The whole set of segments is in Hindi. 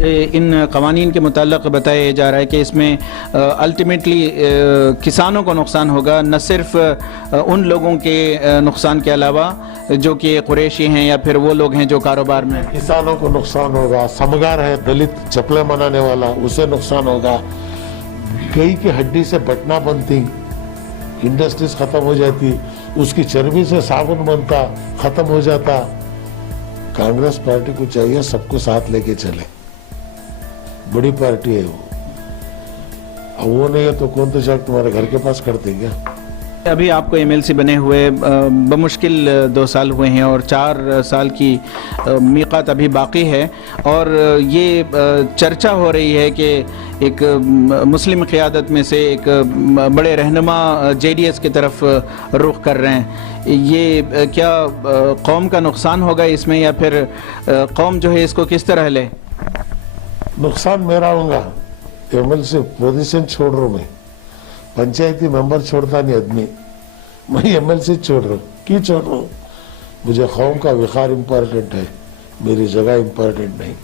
इन कवानीन के मुताल्लिक़ बताया जा रहा है कि इसमें अल्टीमेटली किसानों को नुकसान होगा, न सिर्फ उन लोगों के नुकसान के अलावा जो कि कुरैशी हैं या फिर वो लोग हैं जो कारोबार में। किसानों को नुकसान होगा, समगार है दलित चपले बनाने वाला, उसे नुकसान होगा। गाय की हड्डी से बटना बनती, इंडस्ट्रीज खत्म हो जाती, उसकी चर्बी से साबुन बनता, खत्म हो जाता। कांग्रेस पार्टी को चाहिए सबको साथ लेके चले, बड़ी पार्टी है वो। अब वो नहीं है तो कौन तो जाके तुम्हारे घर के पास करते क्या। अभी आपको एमएलसी बने हुए बमुश्किल 2 साल हुए हैं और 4 साल की मीक़ात अभी बाकी है, और ये चर्चा हो रही है कि एक मुस्लिम क़ियादत में से एक बड़े रहनुमा जेडीएस की तरफ रुख कर रहे हैं। ये क्या कौम का नुकसान होगा इसमें, या फिर कौम जो है इसको किस तरह ले? नुकसान मेरा होगा। एमएलसी पोजीशन छोड़ रहा हूं मैं, पंचायती मेंबर छोड़ता नहीं आदमी, मैं एमएलसी छोड़ रहा हूँ। क्यों छोड़ रहा हूँ? मुझे कौम का विकार इम्पोर्टेंट है, मेरी जगह इम्पोर्टेंट नहीं।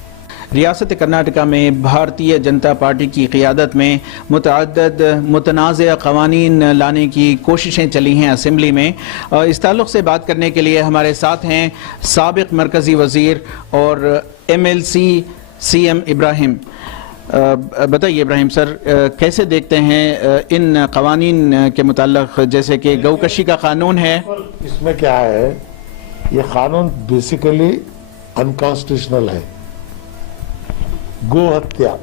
रियासत कर्नाटका में भारतीय जनता पार्टी की क़ियादत में मुतअद्दिद मुतनाज़िअ क़वानीन लाने की कोशिशें चली हैं असेंबली में। इस ताल्लुक़ से बात करने के लिए हमारे साथ हैं साबिक़ मरकज़ी वज़ीर और एमएलसी सीएम इब्राहिम। बताइए इब्राहिम सर, कैसे देखते हैं इन क़वानीन के मुताल्लिक़, जैसे कि गौकशी का कानून है? इसमें क्या है, ये कानून बेसिकली अनकॉन्स्टिट्यूशनल है। गो हत्या,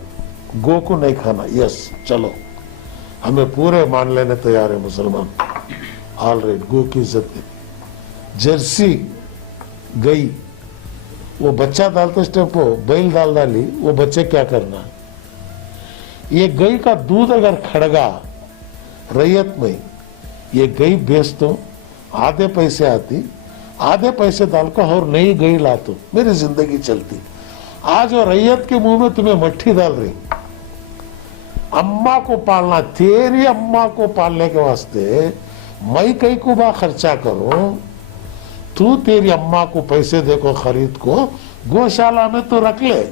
गो को नहीं खाना, यस चलो हमें पूरे मान लेने तैयार है मुसलमान, ऑलराइट, गो की इज्जत है। जर्सी गई, वो बच्चा डालते स्टेप हो, बैल डाली, वो बच्चे क्या करना। ये गाय का दूध अगर खड़गा रैयत में, ये गाय बेच तो आधे पैसे आती, आधे पैसे डाल को और नई गाय ला तो मेरी जिंदगी चलती। आज वो रैयत के मुंह में तुम्हें मट्ठी डाल रही। अम्मा को पालना, तेरी अम्मा को पालने के वास्ते मैं कई को बा खर्चा करूं, तू तेरी अम्मा को पैसे देखो खरीद को गौशाला में तो रख ले।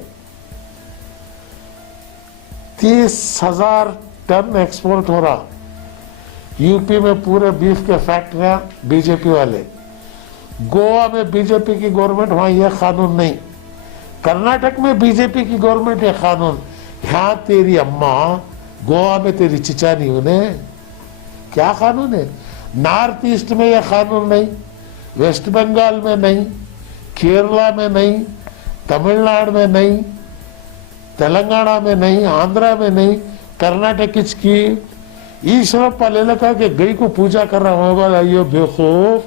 30,000 टन एक्सपोर्ट हो रहा यूपी में, पूरे बीफ के फैक्ट्रियां बीजेपी वाले। गोवा में बीजेपी की गवर्नमेंट, वहां यह कानून नहीं। कर्नाटक में बीजेपी की गवर्नमेंट है कानून, यहां तेरी अम्मा, गोवा में तेरी चिचा नहीं, उन्हें क्या कानून है। नॉर्थ ईस्ट में यह कानून नहीं, वेस्ट बंगाल में नहीं, केरला में नहीं, तमिलनाडु में नहीं, तेलंगाना में नहीं, आंध्रा में नहीं, कर्नाटक की ईश्वरप्पा ले लगा कि गई को पूजा कर रहा होगा। ये बेवकूफ,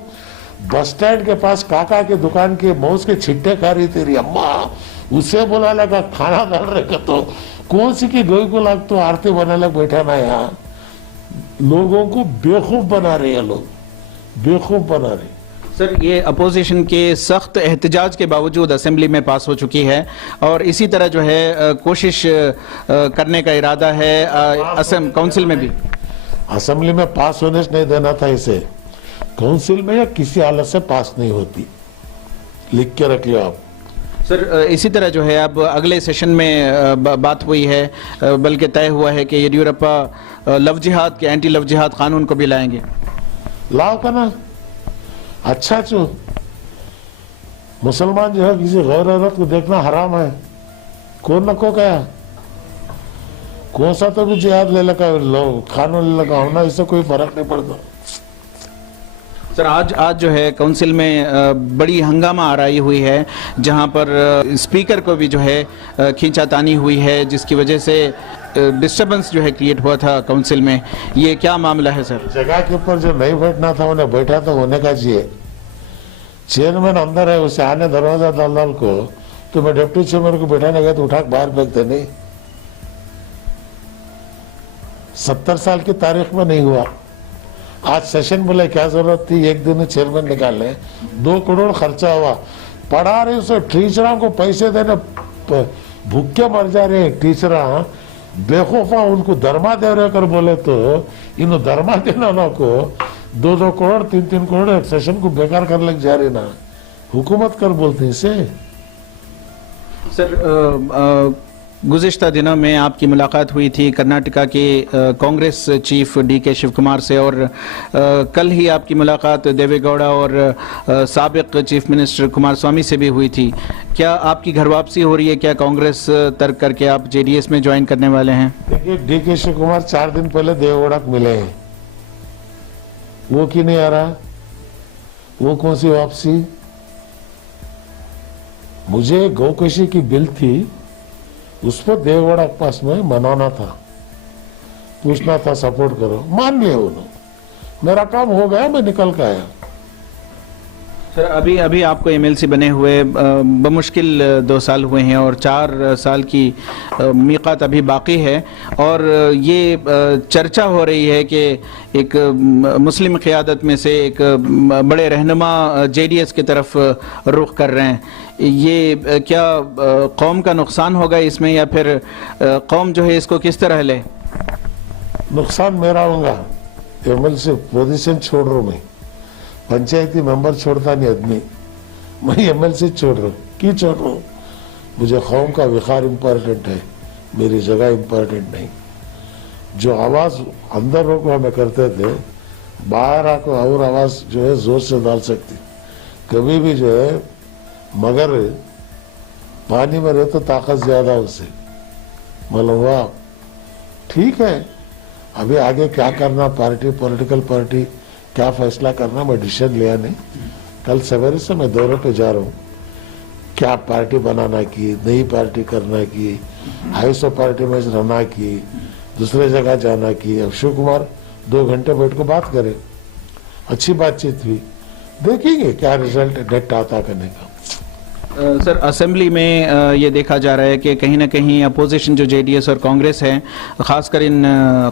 बस स्टैंड के पास काका के दुकान के मौज के छिट्टे खा रही तेरी अम्मा, उसे बोला लगा खाना डाल रहे तो कौन सी की गई को लाग तो आरती बना लग बैठा ना। यहाँ लोगों को बेवकूफ बना रहे हैं, लोग बेवकूफ बना रहे। सर, ये अपोजिशन के सख्त एहतजाज के बावजूद असेंबली में पास हो चुकी है, और इसी तरह जो है कोशिश करने का इरादा है असम काउंसिल में भी। असेंबली में पास होने से नहीं देना था इसे, काउंसिल में या किसी हालत से पास नहीं होती, लिख के रख लियो आप। सर, इसी तरह जो है अब अगले सेशन में बात हुई है, बल्कि तय हुआ है कि येडियुरप्पा लव जिहाद के, एंटी लव जिहाद कानून को भी लाएंगे। लाओ का ना, अच्छा चो मुसलमान जो है किसी गैर औरत को देखना हराम है, कौन न को कहा, कौन सा तो भी जिहाद ले लगा, कानून ले लगा होना, इससे कोई फर्क नहीं पड़ता। सर, आज जो है काउंसिल में बड़ी हंगामा आराई हुई है, जहां पर स्पीकर को भी जो है खींचातानी हुई है, जिसकी वजह से डिस्टर्बेंस जो है क्रिएट हुआ था काउंसिल में। ये क्या मामला है सर? जगह के ऊपर जो नहीं बैठना था उन्हें बैठा तो होने का चाहिए। चेयरमैन अंदर है, उसे आने दरवाजा दलाल को, तो मैं डिप्टी चेयरमैन को बैठाने गया तो उठा के बाहर फेंकते नहीं। 70 साल की तारीख में नहीं हुआ। आज सेशन बोले क्या जरूरत थी, एक दिन चेयरमैन निकाले, 2 करोड़ खर्चा हुआ, पढ़ा रहे उसे टीचरों को पैसे देने भूखे मर जा रहे टीचर, बेवकूफा उनको धर्मा दे रहे कर बोले तो इन धर्मा देना ना को 2-2 करोड़ 3-3 करोड़ सेशन को बेकार कर लग जा रहे ना, हुकूमत कर बोलते इसे। सर, गुज़िश्ता दिनों में आपकी मुलाकात हुई थी कर्नाटका के कांग्रेस चीफ DK शिव कुमार से, और कल ही आपकी मुलाकात देवेगौड़ा और साबिक चीफ मिनिस्टर कुमार स्वामी से भी हुई थी। क्या आपकी घर वापसी हो रही है? क्या कांग्रेस तर्क करके आप JDS में ज्वाइन करने वाले हैं? देखिए, DK शिव कुमार 4 दिन पहले देवेगौड़ा को मिले हैं, वो क्यों नहीं आ रहा? वो कौन सी वापसी? मुझे गौकशी की बिल थी, उस पर देवेगौड़ा के पास में मनाना था, पूछना था, सपोर्ट करो, मान लिया उन्होंने। मेरा काम हो गया, मैं निकल के आया। सर, अभी आपको MLC बने हुए बमुश्किल 2 साल हुए हैं और 4 साल की मीक़ात अभी बाकी है, और ये चर्चा हो रही है कि एक मुस्लिम क़ियादत में से एक बड़े रहनुमा JDS की तरफ रुख कर रहे हैं। ये क्या कौम का नुकसान होगा इसमें, या फिर कौम जो है इसको किस तरह ले? नुकसान मेरा होगा। MLC पोजीशन छोड़ रहा हूं मैं, पंचायती मेंबर छोड़ता नहीं आदमी, मैं MLC छोड़ रहा हूँ। क्यों छोड़ रहा हूँ? मुझे कौम का विकार इम्पोर्टेंट है, मेरी जगह इम्पोर्टेंट नहीं। जो आवाज अंदर लोग हमें करते थे, बाहर आकर और आवाज जो है जोर से डाल सकती कभी भी जो है, मगर पानी में रहे तो ताकत ज्यादा उससे। मतलब वाह, ठीक है, अभी आगे क्या करना, पार्टी पॉलिटिकल पार्टी क्या फैसला करना, मैं डिसीजन लिया नहीं। कल सवेरे से मैं दौरे पे जा रहा हूँ, क्या पार्टी बनाना की, नई पार्टी करना की, हाउस ऑफ पार्टी में रहना की, दूसरे जगह जाना की। अब शिव कुमार 2 घंटे बैठ कर बात करे, अच्छी बातचीत हुई, देखेंगे क्या रिजल्ट नेट आता करने का। सर, असेंबली में ये देखा जा रहा है कि कहीं ना कहीं अपोजिशन जो JDS और कांग्रेस है, ख़ासकर इन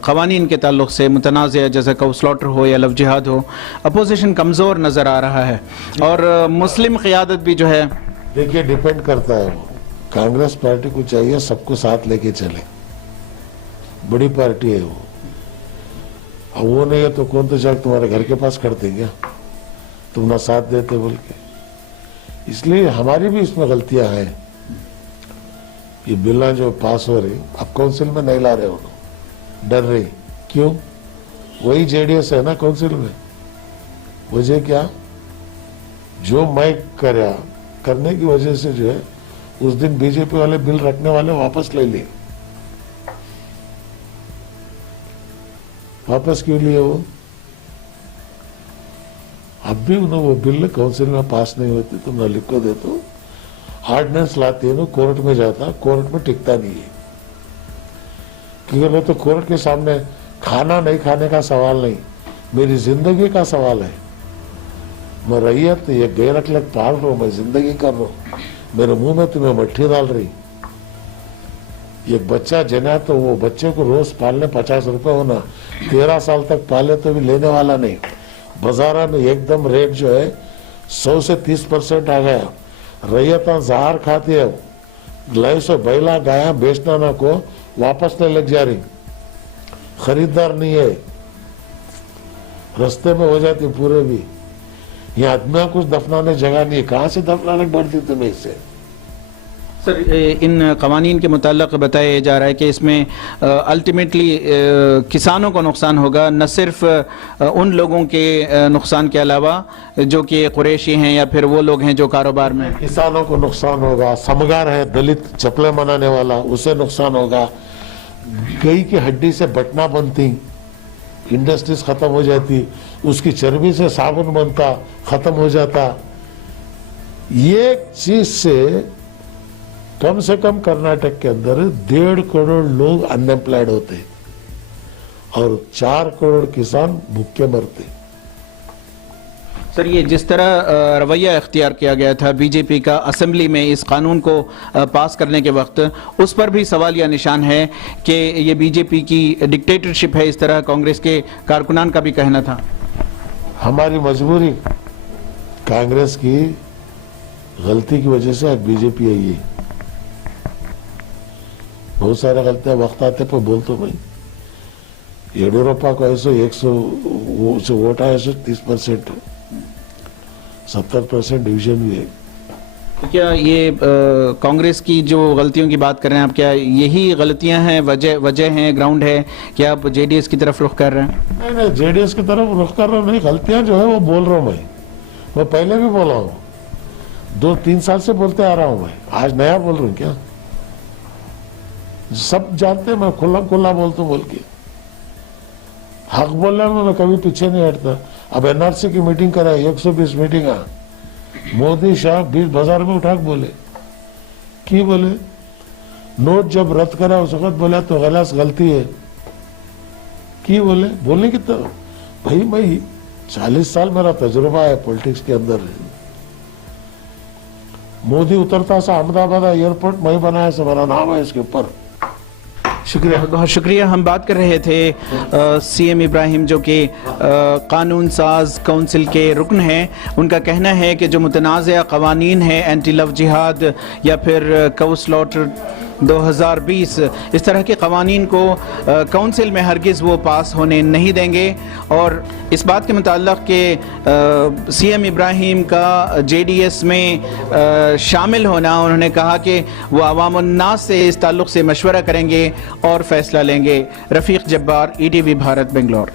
क़वानीन के ताल्लुक से मुतनाज़, जैसे काउ स्लॉटर हो या लव जिहाद हो, अपोजिशन कमज़ोर नज़र आ रहा है, और मुस्लिम क़ियादत भी जो है। देखिए, डिपेंड करता है, वो कांग्रेस पार्टी को चाहिए सबको साथ लेके चले, बड़ी पार्टी है वो। अब वो नहीं है तो कौन तो जाकर तुम्हारे घर के पास खड़ते क्या, तुम ना साथ देते बोल के। इसलिए हमारी भी इसमें गलतियां हैं। ये बिल्ला जो पास हो रही, अब काउंसिल में नहीं ला रहे हो, डर रही। क्यों? वही JDS है ना काउंसिल में। वजह क्या? जो मैं करने की वजह से जो है, उस दिन BJP वाले बिल रखने वाले वापस ले लिए। वापस क्यों लिए वो? अब भी उन्होंने वो बिल काउंसिल में पास नहीं होती, तुम ना लिख को देते हो, ऑर्डिनेंस लाते हो, कोर्ट में जाता, कोर्ट में टिकता नहीं है। क्योंकि मैं तो कोर्ट के सामने खाना नहीं खाने का सवाल नहीं, मेरी जिंदगी का सवाल है। मैं रैयत ये गैरक लग पाल रहा हूं, मैं जिंदगी कर रहा हूं, मेरे मुंह में तुम्हें मट्ठी डाल रही। एक बच्चा जना तो वो बच्चे को रोज पालने 50 रुपए होना, 13 साल तक पाले तो भी लेने वाला नहीं। बाजारा में एकदम रेट जो है 100 से 30% आ गया। रैयता जहर खाती है, 150 बैला गाया बेचना ना को वापस नहीं लग जा रही, खरीदार नहीं है, रस्ते में हो जाती पूरे भी। यहाँ आदमी कुछ दफनाने जगह नहीं है, कहाँ से दफनाने बढ़ती तुम्हें इससे? सर, इन कवानीन के मुताल्लिक़ बताया जा रहा है कि इसमें अल्टीमेटली किसानों को नुकसान होगा, न सिर्फ उन लोगों के नुकसान के अलावा जो कि कुरैशी हैं या फिर वो लोग हैं जो कारोबार में। किसानों को नुकसान होगा, समगार है दलित चपले बनाने वाला, उसे नुकसान होगा। गाय की हड्डी से बटना बनती, इंडस्ट्रीज खत्म हो जाती, उसकी चर्बी से साबुन बनता, खत्म हो जाता। ये चीज से कम से कम कर्नाटक के अंदर 1.5 करोड़ लोग अनएम्प्लॉयड होते और 4 करोड़ किसान भूखे मरते। सर, ये जिस तरह रवैया इख्तियार किया गया था BJP का असेंबली में इस कानून को पास करने के वक्त, उस पर भी सवाल या निशान है कि ये BJP की डिक्टेटरशिप है, इस तरह कांग्रेस के कारकुनान का भी कहना था। हमारी मजबूरी, कांग्रेस की गलती की वजह से आज BJP आई है। बहुत सारे गलतियां वक्त आते पर बोल तो भाई, येडियुरप्पा को 100 वोट आए 30%, 70% डिवीजन भी है। तो क्या ये कांग्रेस की जो गलतियों की बात कर रहे हैं आप, क्या यही गलतियां हैं, वजह हैं, ग्राउंड है कि आप जेडीएस की तरफ रुख कर रहे हैं? नहीं नहीं, जेडीएस की तरफ रुख कर रहा हूँ नहीं, गलतियां जो है वो बोल रहा हूँ मैं पहले भी बोला हूँ, 2-3 साल से बोलते आ रहा हूँ मैं, आज नया बोल रहा हूँ क्या? सब जानते हैं मैं खुला बोलता हूँ बोल के, हक बोलने में मैं कभी पीछे नहीं हटता। अब एनआरसी की मीटिंग करा, 120 मीटिंग मोदी शाह 20 बाजार में उठा के बोले, की बोले नोट जब रद्द करा उस वक्त बोला तो गलती है, की बोले बोलने की तो भाई मैं 40 साल मेरा तजुर्बा है पॉलिटिक्स के अंदर। मोदी उतरता सा अहमदाबाद एयरपोर्ट मैं बनाया से, मेरा नाम है इसके ऊपर। शुक्रिया, बहुत शुक्रिया। हम बात कर रहे थे सीएम इब्राहिम जो कि कानून साज काउंसिल के रुकन हैं। उनका कहना है कि जो मुतनाज़ा क़वानीन है, एंटी लव जिहाद या फिर काउ स्लॉटर 2020, इस तरह के क़वानीन को काउंसिल में हरगिज़ वो पास होने नहीं देंगे। और इस बात के मुताल्लिक़ कि सीएम इब्राहिम का जेडीएस में शामिल होना, उन्होंने कहा कि वो अवामुन्नास से इस ताल्लुक़ से मशवरा करेंगे और फैसला लेंगे। रफ़ीक जब्बार, ईटीवी भारत, बेंगलोर।